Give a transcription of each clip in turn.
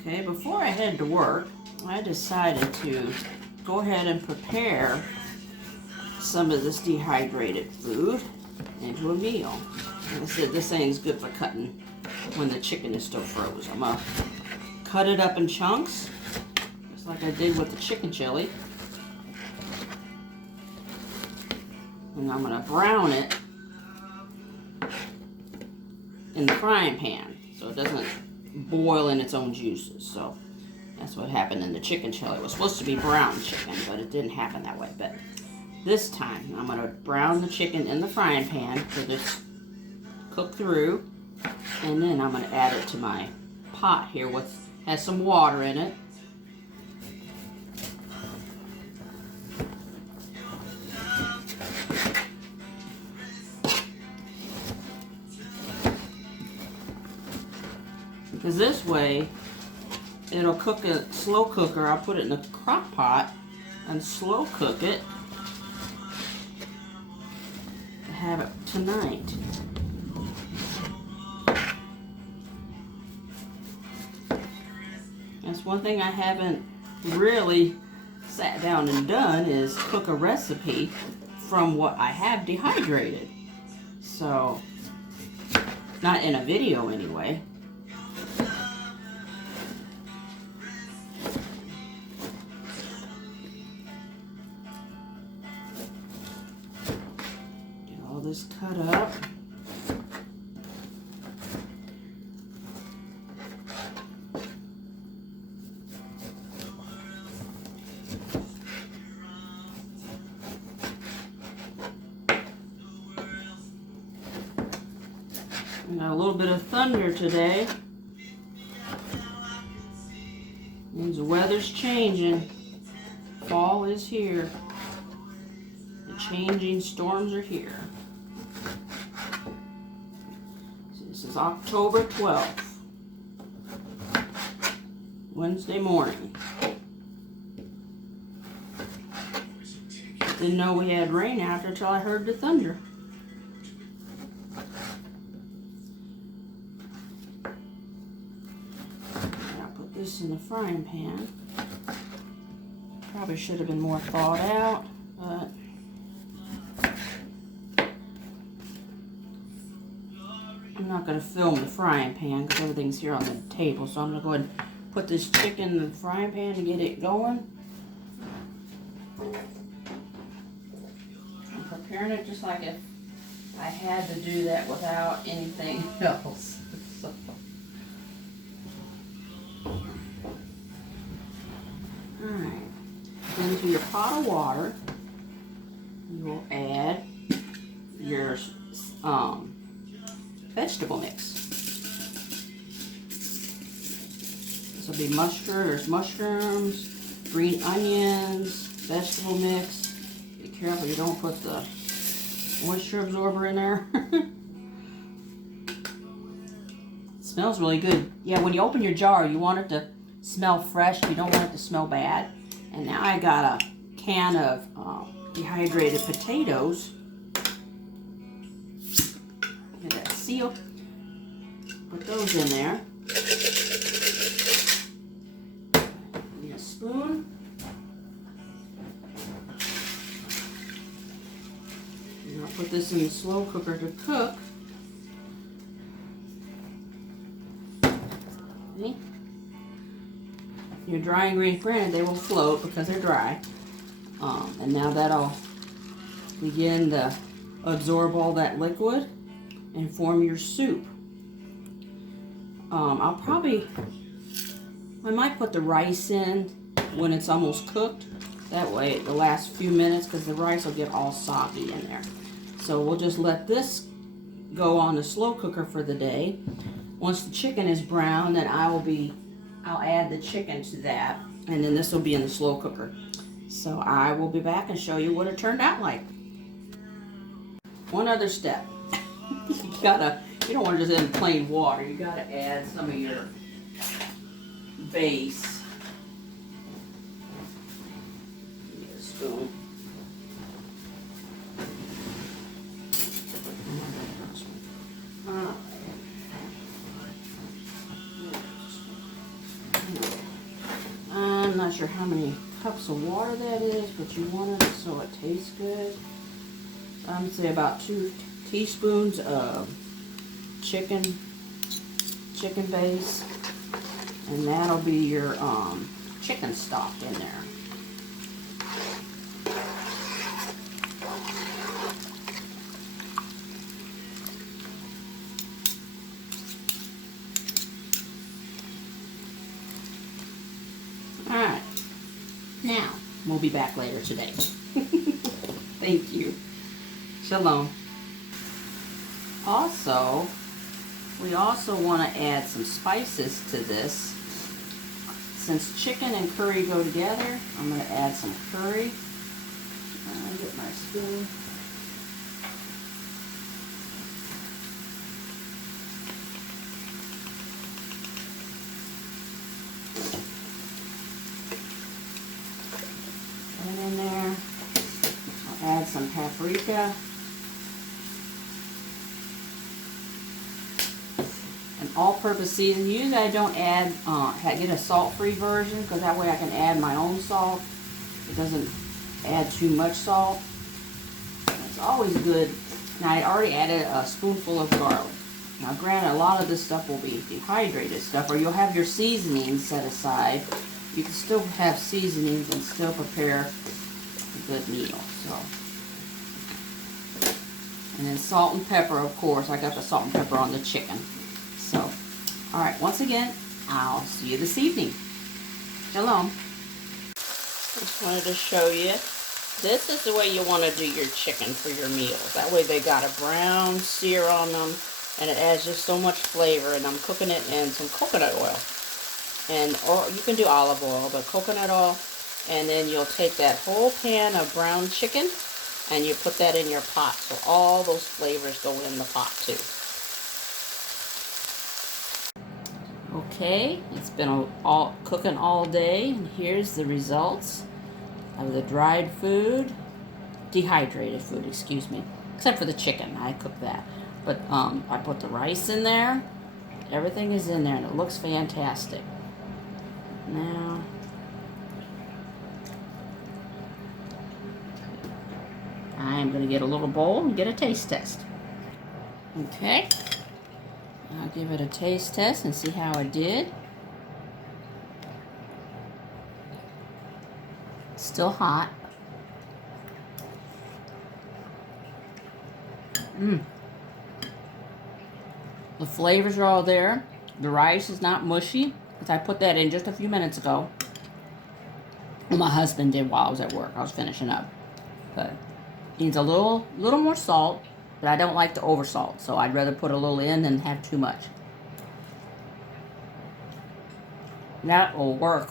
Okay, before I head to work, I decided to go ahead and prepare some of this dehydrated food into a meal. Like I said, this thing's good for cutting when the chicken is still frozen. I'm going to cut it up in chunks, just like I did with the chicken chili. And I'm going to brown it in the frying pan so it doesn't boil in its own juices. So that's what happened in the chicken chili. It was supposed to be brown chicken, but it didn't happen that way. But this time, I'm going to brown the chicken in the frying pan so it's cooked through. And then I'm going to add it to my pot here, which has some water in it. Because this way, it'll cook a slow cooker. I'll put it in a crock pot and slow cook it to have it tonight. That's one thing I haven't really sat down and done is cook a recipe from what I have dehydrated. So, not in a video anyway. This cut up. We got a little bit of thunder today. Means the weather's changing. Fall is here. The changing storms are here. This is October 12th, Wednesday morning. Didn't know we had rain out there until I heard the thunder. I'll put this in the frying pan. Probably should have been more thawed out, but I'm not going to film the frying pan because everything's here on the table. So I'm going to go ahead and put this chicken in the frying pan to get it going. I'm preparing it just like if I had to do that without anything else. So. Alright. Into your pot of water, you will add your vegetable mix. This will be mushrooms, green onions, vegetable mix. Be careful you don't put the moisture absorber in there. It smells really good. Yeah, when you open your jar, you want it to smell fresh. You don't want it to smell bad. And now I got a can of dehydrated potatoes. Look at that seal. Put those in there. Need a spoon. And I'll put this in the slow cooker to cook. See? Your dry ingredients, granted, they will float because they're dry. And now that'll begin to absorb all that liquid and form your soup. I might put the rice in when it's almost cooked. That way, the last few minutes, because the rice will get all soggy in there. So we'll just let this go on the slow cooker for the day. Once the chicken is brown, then I'll add the chicken to that, and then this will be in the slow cooker. So I will be back and show you what it turned out like. One other step. You don't want to just add plain water. You gotta add some of your base. Get a spoon. I'm not sure how many cups of water that is, but you want it so it tastes good. I would say about 2 teaspoons of chicken base, and that'll be your chicken stock in there. Alright, now we'll be back later today. Thank you. Shalom. Also, we also want to add some spices to this. Since chicken and curry go together, I'm going to add some curry. Get my spoon. And in there, I'll add some paprika. An all-purpose season. Usually I don't add, get a salt-free version, because that way I can add my own salt. It doesn't add too much salt. It's always good. Now I already added a spoonful of garlic. Now granted, a lot of this stuff will be dehydrated stuff, or you'll have your seasonings set aside. You can still have seasonings and still prepare a good meal. So, and then salt and pepper, of course. I got the salt and pepper on the chicken. So, all right, once again, I'll see you this evening. Shalom. Just wanted to show you. This is the way you want to do your chicken for your meals. That way they got a brown sear on them, and it adds just so much flavor. And I'm cooking it in some coconut oil. Or you can do olive oil, but coconut oil. And then you'll take that whole pan of brown chicken, and you put that in your pot. So all those flavors go in the pot too. Okay, it's been cooking all day, and here's the results of the dried food, dehydrated food, excuse me, except for the chicken. I cooked that, but I put the rice in there. Everything is in there, and it looks fantastic. Now, I'm going to get a little bowl and get a taste test. Okay. I'll give it a taste test and see how it did. Still hot. The flavors are all there. The rice is not mushy, because I put that in just a few minutes ago. Well, my husband did while I was at work. I was finishing up. But needs a little more salt. But I don't like to over salt, so I'd rather put a little in than have too much. That will work.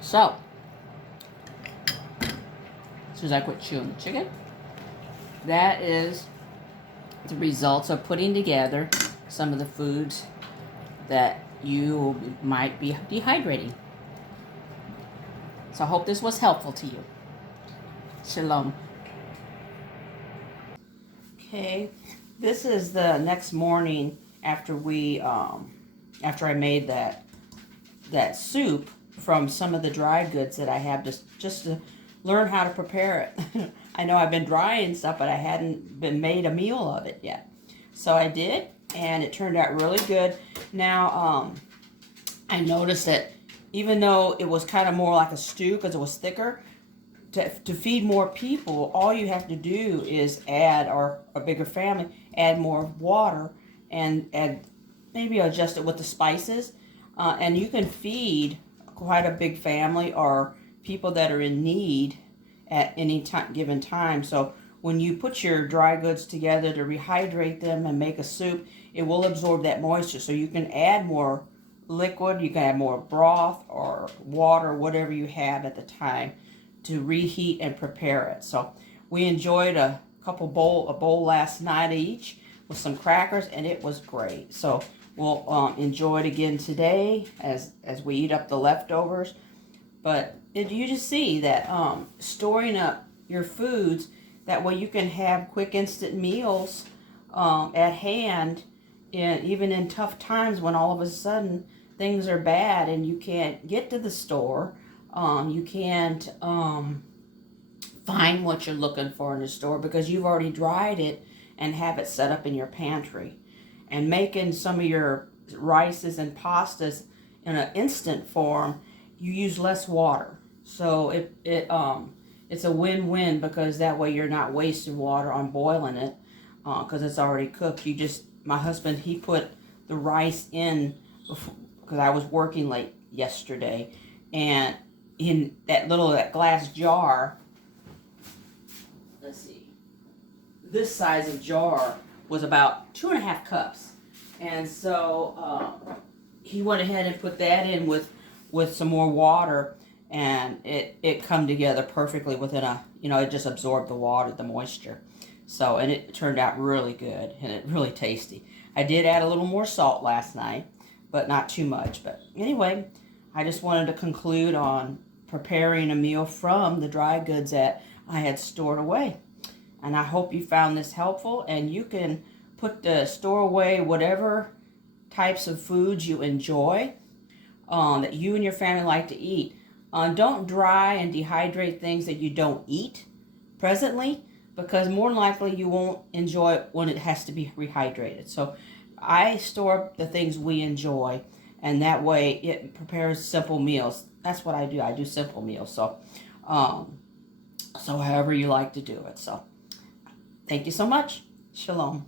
So, as soon as I quit chewing the chicken, that is the results of putting together some of the foods that you might be dehydrating. So I hope this was helpful to you. Shalom. Okay, this is the next morning after after I made that soup from some of the dry goods that I have, just to learn how to prepare it. I know I've been drying stuff, but I hadn't made a meal of it yet. So I did, and it turned out really good. Now, I noticed that even though it was kind of more like a stew because it was thicker, to feed more people, all you have to do is add, or a bigger family, add more water and maybe adjust it with the spices. And you can feed quite a big family or people that are in need at any given time. So when you put your dry goods together to rehydrate them and make a soup, it will absorb that moisture. So you can add more liquid, you can add more broth or water, whatever you have at the time, to reheat and prepare it. So we enjoyed a bowl last night each with some crackers, and it was great. So we'll enjoy it again today as we eat up the leftovers. But you just see that storing up your foods, that way you can have quick instant meals at hand, even in tough times when all of a sudden things are bad and you can't get to the store, you can't find what you're looking for in the store because you've already dried it and have it set up in your pantry. And making some of your rices and pastas in an instant form, you use less water. So it's a win-win because that way you're not wasting water on boiling it because it's already cooked. My husband, he put the rice in because I was working late yesterday, and in that glass jar, let's see, this size of jar was about 2.5 cups. And so he went ahead and put that in with some more water, and it come together perfectly within it just absorbed the water, the moisture. So, and it turned out really good and it really tasty. I did add a little more salt last night, but not too much. But anyway, I just wanted to conclude on preparing a meal from the dry goods that I had stored away. And I hope you found this helpful, and you can store away whatever types of foods you enjoy, that you and your family like to eat. Don't dry and dehydrate things that you don't eat presently, because more than likely you won't enjoy it when it has to be rehydrated. So I store the things we enjoy, and that way it prepares simple meals. That's what I do. I do simple meals. So however you like to do it. So thank you so much. Shalom.